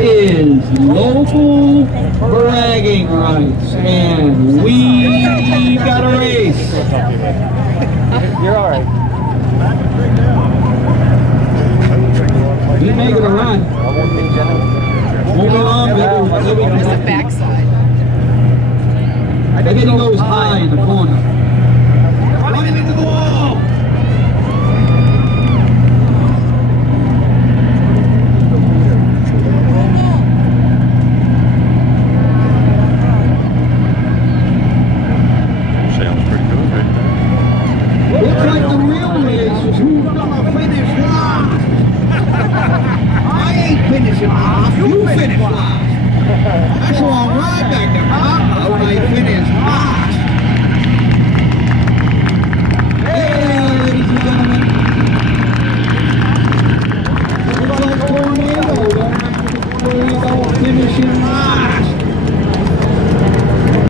Is local bragging rights, and we got a race. You're all right. He's making a run. Move along, There's the backside. I think he goes high in the corner. Running into the wall. Sounds pretty good right there. Looks like the real race is who's gonna finish last. I ain't finishing last. You finish last. That's a long ride back there, Bob. When I finish last. Hey, ladies and gentlemen. Looks like tornado. Don't have to worry about finishing last.